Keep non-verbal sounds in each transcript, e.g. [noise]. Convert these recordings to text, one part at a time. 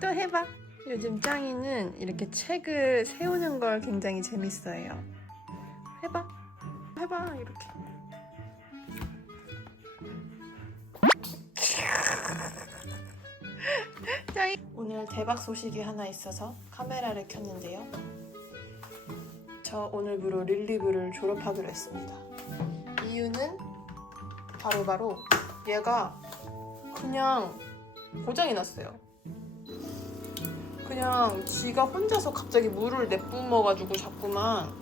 또 해봐. 요즘 짱이는 이렇게 책을 세우는 걸 굉장히 재밌어해요. 해봐. 해봐, 이렇게. [laughs] 짱이. 오늘 대박 소식이 하나 있어서 카메라를 켰는데요. 저 오늘부로 릴리브를 졸업하기로 했습니다. 이유는 바로바로 얘가 그냥 고장이 났어요. 그냥 지가 혼자서 갑자기 물을 내뿜어가지고 자꾸만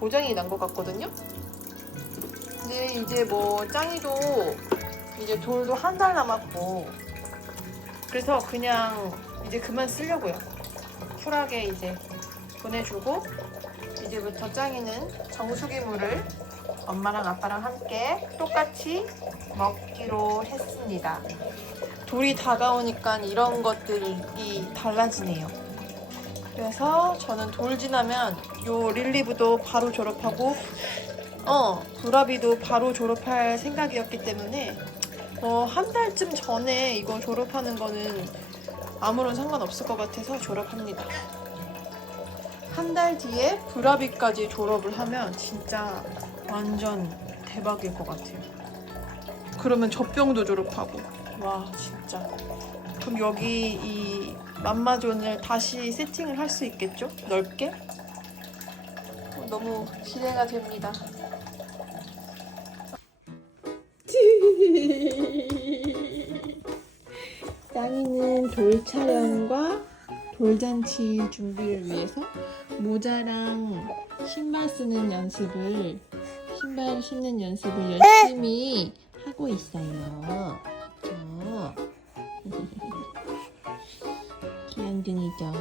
고장이 난 것 같거든요. 근데 이제 뭐 짱이도 이제 돌도 한 달 남았고 그래서 그냥 이제 그만 쓰려고요. 쿨하게 이제 보내주고 이제부터 짱이는 정수기물을 엄마랑 아빠랑 함께 똑같이 먹기로 했습니다. 돌이 다가오니까 이런 것들이 달라지네요. 그래서 저는 돌 지나면 요 릴리브도 바로 졸업하고 어 구라비도 바로 졸업할 생각이었기 때문에 어, 한 달쯤 전에 이거 졸업하는 거는 아무런 상관없을 것 같아서 졸업합니다. 한 달 뒤에 브라비까지 졸업을 하면 진짜 완전 대박일 것 같아요. 그러면 젖병도 졸업하고 와 진짜 그럼 여기 이 맘마존을 다시 세팅을 할 수 있겠죠? 넓게? 어, 너무 기대가 됩니다. [laughs] 짱이는 돌 촬영과 돌잔치 준비를 위해서 모자랑 신발 쓰는 연습을 신발 신는 연습을 열심히 하고 있어요. 저 귀염둥이죠.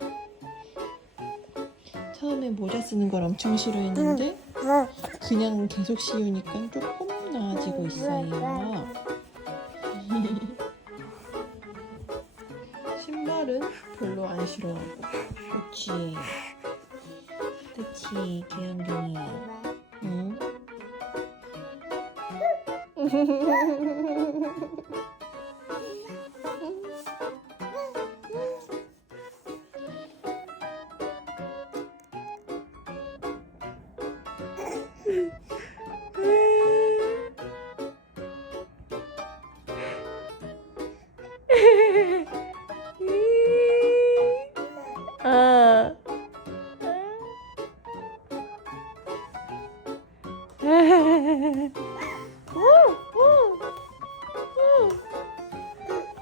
[laughs] 처음에 모자 쓰는 걸 엄청 싫어했는데 그냥 계속 씌우니까 조금 나아지고 있어요. [laughs] 신발은 별로 안 싫어하고. 그치. 그치, 귀염둥이. 응? [laughs]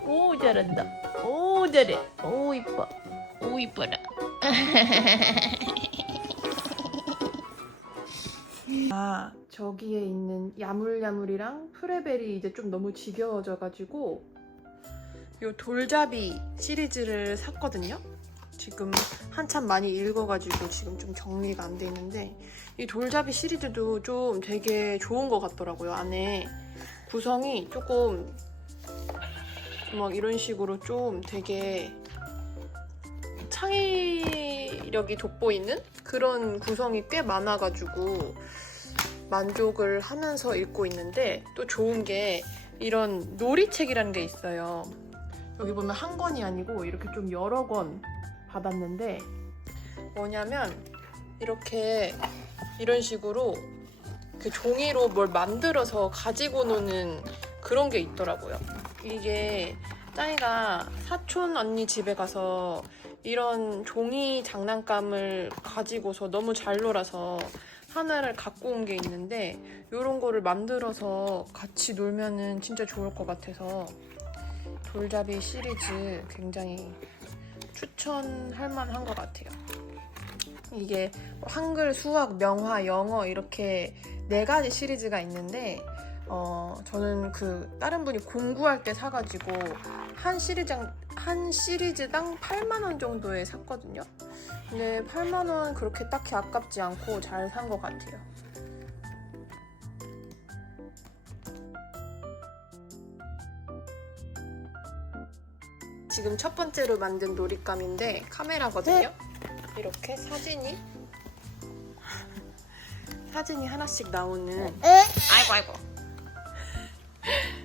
오 잘한다. 오 잘해. 오 이뻐. 오 이뻐라. [laughs] 아 저기에 있는 야물야물이랑 프레벨이 이제 좀 너무 지겨워져가지고 요 돌잡이 시리즈를 샀거든요. 지금 한참 많이 읽어가지고 지금 좀 정리가 안 돼 있는데 이 돌잡이 시리즈도 좀 되게 좋은 것 같더라고요. 안에 구성이 조금 막 이런 식으로 좀 되게 창의력이 돋보이는 그런 구성이 꽤 많아가지고 만족을 하면서 읽고 있는데 또 좋은 게 이런 놀이책이라는 게 있어요. 여기 보면 한 권이 아니고 이렇게 좀 여러 권 받았는데 뭐냐면 이렇게 이런 식으로 그 종이로 뭘 만들어서 가지고 노는 그런 게 있더라고요. 이게 짱이가 사촌 언니 집에 가서 이런 종이 장난감을 가지고서 너무 잘 놀아서 하나를 갖고 온 게 있는데 이런 거를 만들어서 같이 놀면은 진짜 좋을 것 같아서 돌잡이 시리즈 굉장히 추천할 만한 것 같아요. 이게 한글, 수학, 명화, 영어 이렇게 네 가지 시리즈가 있는데 어, 저는 그 다른 분이 공구할 때 사가지고 한 시리즈 한 시리즈당 8만 원 정도에 샀거든요. 근데 8만 원 그렇게 딱히 아깝지 않고 잘 산 것 같아요. 지금 첫 번째로 만든 놀잇감인데 카메라거든요. 이렇게 사진이 사진이 하나씩 나오는 아이고 아이고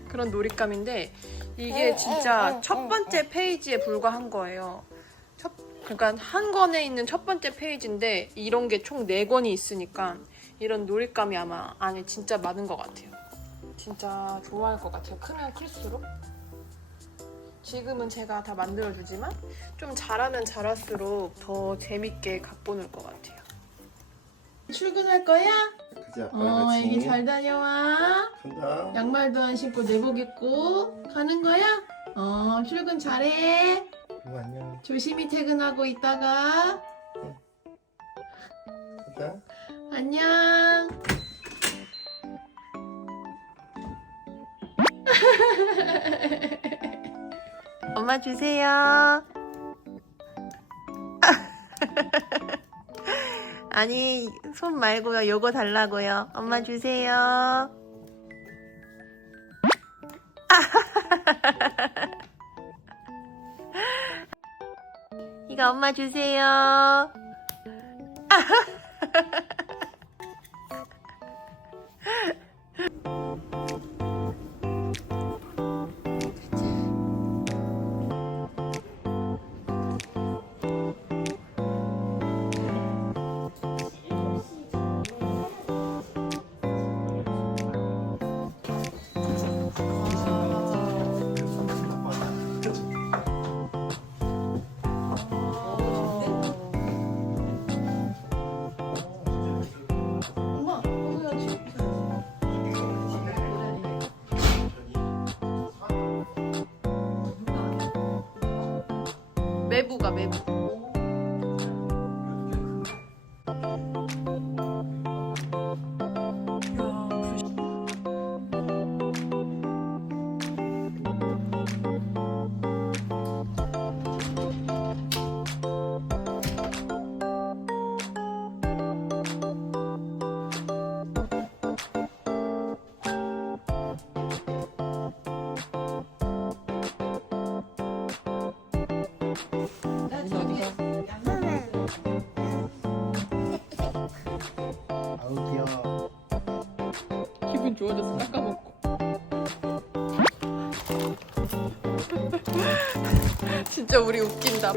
그런 놀잇감인데 이게 진짜 첫 번째 페이지에 불과한 거예요. 첫, 그러니까 한 권에 있는 첫 번째 페이지인데 이런 게 총 네 권이 있으니까 이런 놀잇감이 아마 안에 진짜 많은 것 같아요. 진짜 좋아할 것 같아요. 크면 클수록. 지금은 제가 다 만들어주지만 좀 잘하면 잘할수록 더 재밌게 갖고 놀 것 같아요. 출근할 거야? 그지 아빠 어, 같이 애기 잘 다녀와. 간다. 양말도 안 신고 내복 입고 가는 거야? 어, 출근 잘해. 그럼 안녕. 조심히 퇴근하고 있다가 가자. 안녕. 엄마 주세요. [laughs] 아니, 손 말고요. 요거 달라고요. 엄마 주세요. [laughs] 이거 엄마 주세요. [laughs] 매부가 매부. 좋아졌어. 깎아먹고. [laughs] 진짜 우리 웃긴다.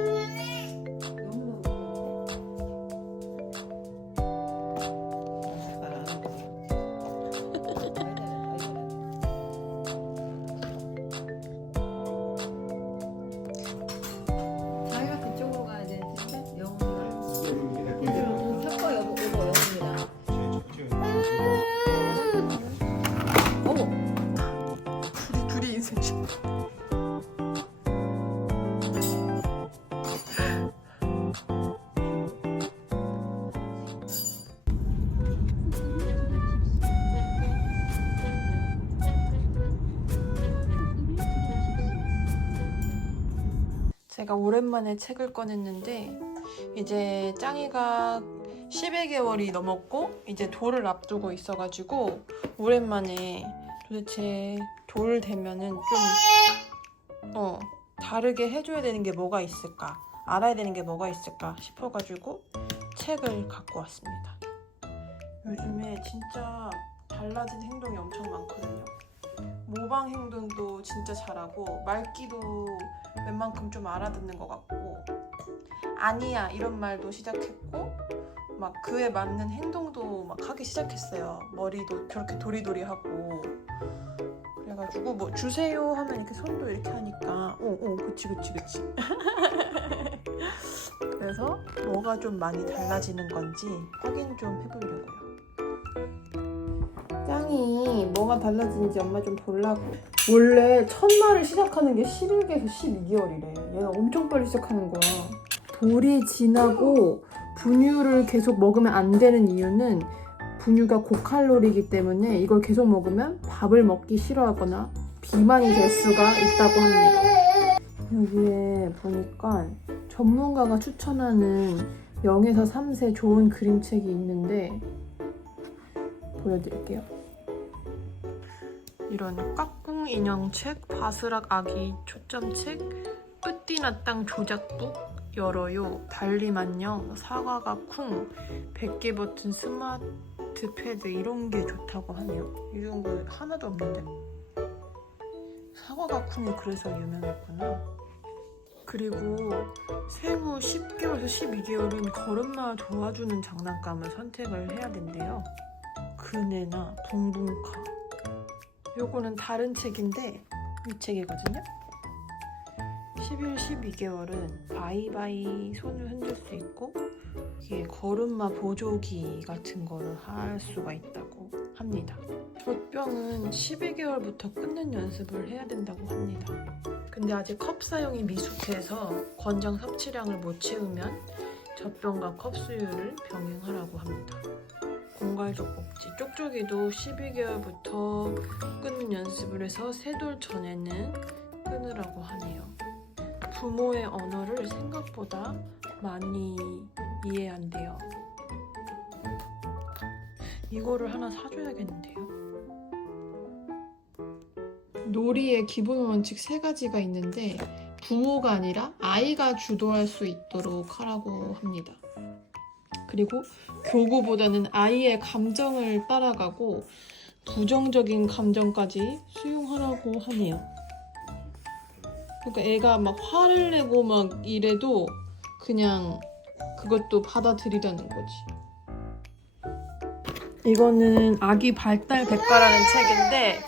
제가 오랜만에 책을 꺼냈는데 이제 짱이가 11개월이 넘었고 이제 돌을 앞두고 있어가지고 오랜만에 도대체 돌 되면은 좀 어, 다르게 해줘야 되는 게 뭐가 있을까 알아야 되는 게 뭐가 있을까 싶어가지고 책을 갖고 왔습니다. 요즘에 진짜 달라진 행동이 엄청 많거든요. 모방 행동도 진짜 잘하고 말귀도 웬만큼 좀 알아듣는 것 같고 아니야 이런 말도 시작했고 막 그에 맞는 행동도 막 하기 시작했어요. 머리도 저렇게 도리도리 하고 그래가지고 뭐 주세요 하면 이렇게 손도 이렇게 하니까 오오 그치 그치 그치 [laughs] 그래서 뭐가 좀 많이 달라지는 건지 확인 좀 해보려고요. 짱이 뭐가 달라지는지 엄마 좀 보려고. 원래 첫날을 시작하는 게 11개에서 12개월이래. 얘가 엄청 빨리 시작하는 거야. 돌이 지나고 분유를 계속 먹으면 안 되는 이유는 분유가 고칼로리이기 때문에 이걸 계속 먹으면 밥을 먹기 싫어하거나 비만이 될 수가 있다고 합니다. 여기에 보니까 전문가가 추천하는 0에서 3세 좋은 그림책이 있는데 보여드릴게요. 이런 깍꿍 인형 책, 바스락 아기 초점 책, 뿌띠나 땅 조작북 열어요, 달림 안녕, 사과가 쿵, 100개 버튼 스마트 패드 이런 게 좋다고 하네요. 이런 거 하나도 없는데? 사과 사과가쿤이 그래서 유명했구나. 그리고 생후 10개월에서 12개월은 걸음마 도와주는 장난감을 선택을 해야 된대요. 그네나 붕붕카. 요거는 다른 책인데 이 책이거든요. 11, 12개월은 바이바이 손을 흔들 수 있고 이게 걸음마 보조기 같은 거를 할 수가 있다고 합니다. 젖병은 12개월부터 끊는 연습을 해야 된다고 합니다. 근데 아직 컵 사용이 미숙해서 권장 섭취량을 못 채우면 젖병과 컵 수유를 병행하라고 합니다. 공갈족 복지 쪽쪽이도 12개월부터 끊는 연습을 해서 세 돌 전에는 끊으라고 하네요. 부모의 언어를 생각보다 많이 이해한대요. 이거를 하나 사줘야겠는데요. 놀이의 기본 원칙 세 가지가 있는데 부모가 아니라 아이가 주도할 수 있도록 하라고 합니다. 그리고 교구보다는 아이의 감정을 따라가고 부정적인 감정까지 수용하라고 하네요. 그러니까 애가 막 화를 내고 막 이래도 그냥 그것도 받아들이라는 거지. 이거는 아기 발달 백과라는 책인데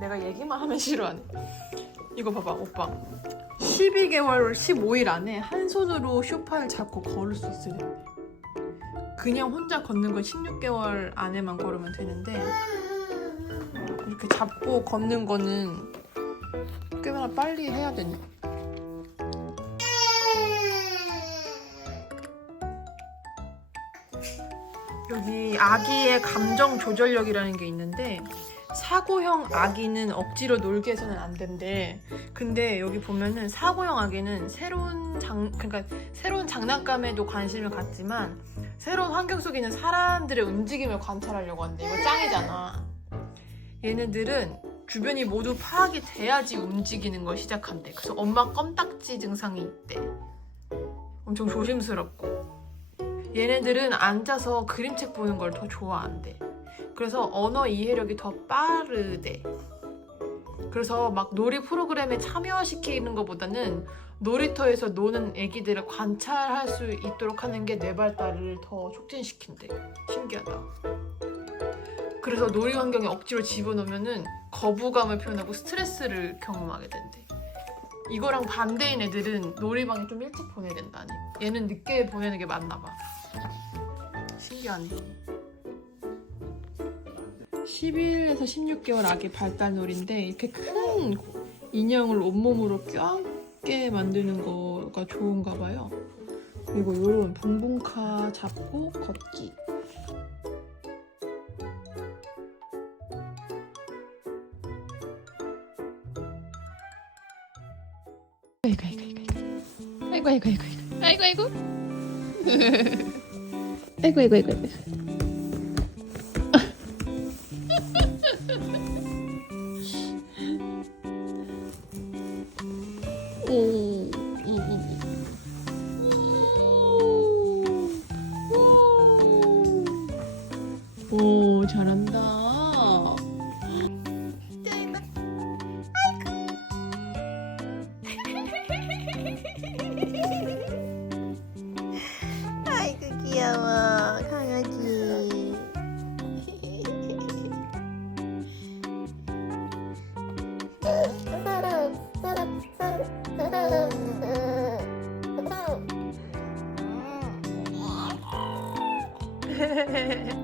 내가 얘기만 하면 싫어하네. 이거 봐봐, 오빠. 12개월 15일 안에 한 손으로 쇼파를 잡고 걸을 수 있어야 돼. 그냥 혼자 걷는 건 16개월 안에만 걸으면 되는데 이렇게 잡고 걷는 거는 꽤나 빨리 해야 되네. 여기 아기의 감정 조절력이라는 게 있는데 사고형 아기는 억지로 놀게 해서는 안 된대. 근데 여기 보면은 사고형 아기는 새로운 장 그러니까 새로운 장난감에도 관심을 갖지만 새로운 환경 속에 있는 사람들의 움직임을 관찰하려고 한대. 이거 짱이잖아. 얘네들은 주변이 모두 파악이 돼야지 움직이는 걸 시작한대. 그래서 엄마 껌딱지 증상이 있대. 엄청 조심스럽고. 얘네들은 앉아서 그림책 보는 걸 더 좋아한대. 그래서 언어 이해력이 더 빠르대. 그래서 막 놀이 프로그램에 참여시키는 것보다는 놀이터에서 노는 애기들을 관찰할 수 있도록 하는 게 뇌 발달을 더 촉진시킨대. 신기하다. 그래서 놀이 환경에 억지로 집어넣으면은 거부감을 표현하고 스트레스를 경험하게 된대. 이거랑 반대인 애들은 놀이방에 좀 일찍 보내야 된다니. 얘는 늦게 보내는 게 맞나 봐. 신기하네. 11에서 16개월 아기 발달놀인데 이렇게 큰 인형을 온몸으로 껴안게 만드는 거가 좋은가 봐요. 그리고 이런 붕붕카 잡고 걷기. 아이고 아이고 아이고 아이고 아이고 아이고 아이고 아이고 [laughs] 아이고 아이고 아이고 오, Hehehehe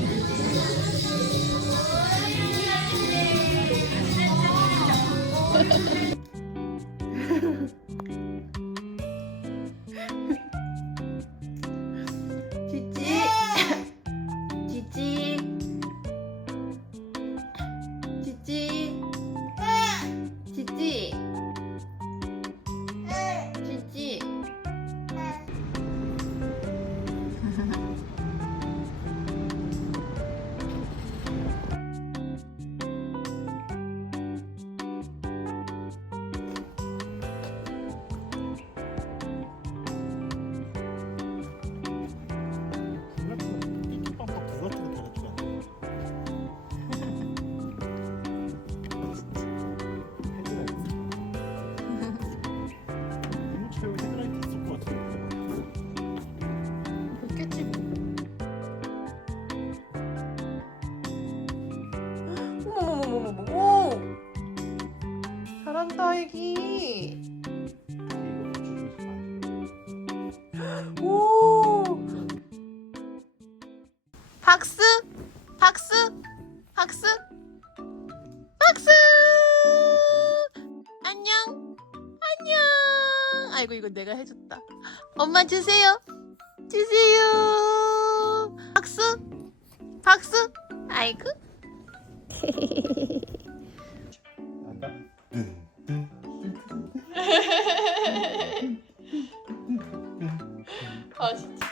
애기. 이거 주면서 오. 박수 박수 박수 박수 안녕. 안녕. 아이고 이거 내가 해줬다. 엄마 주세요. 주세요. 박수 박수 아이고 [laughs] 아 진짜.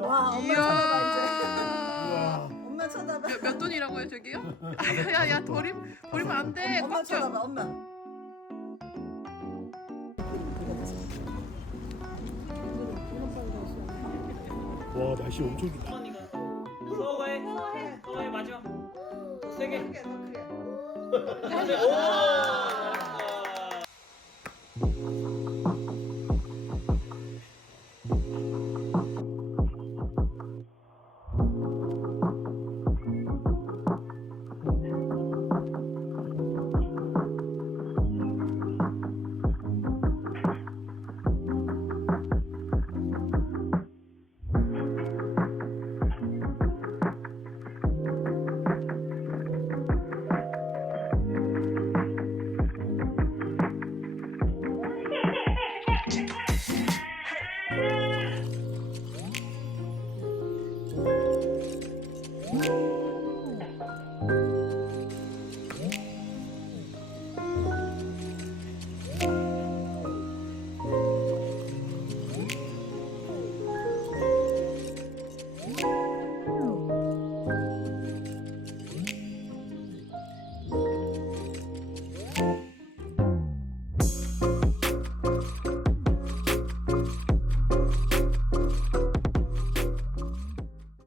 와 엄마 이야. 쳐다봐 이제. 엄마 쳐다봐. 몇, 몇 돈이라고요 저기요? 야야 버림 버리면 안 돼. 엄마 꽉. 쳐다봐 엄마. 와 날씨 엄청 좋다. 서거해 서거해 마지막 세게 너 그래. [laughs] 오 Thank you. Whoa.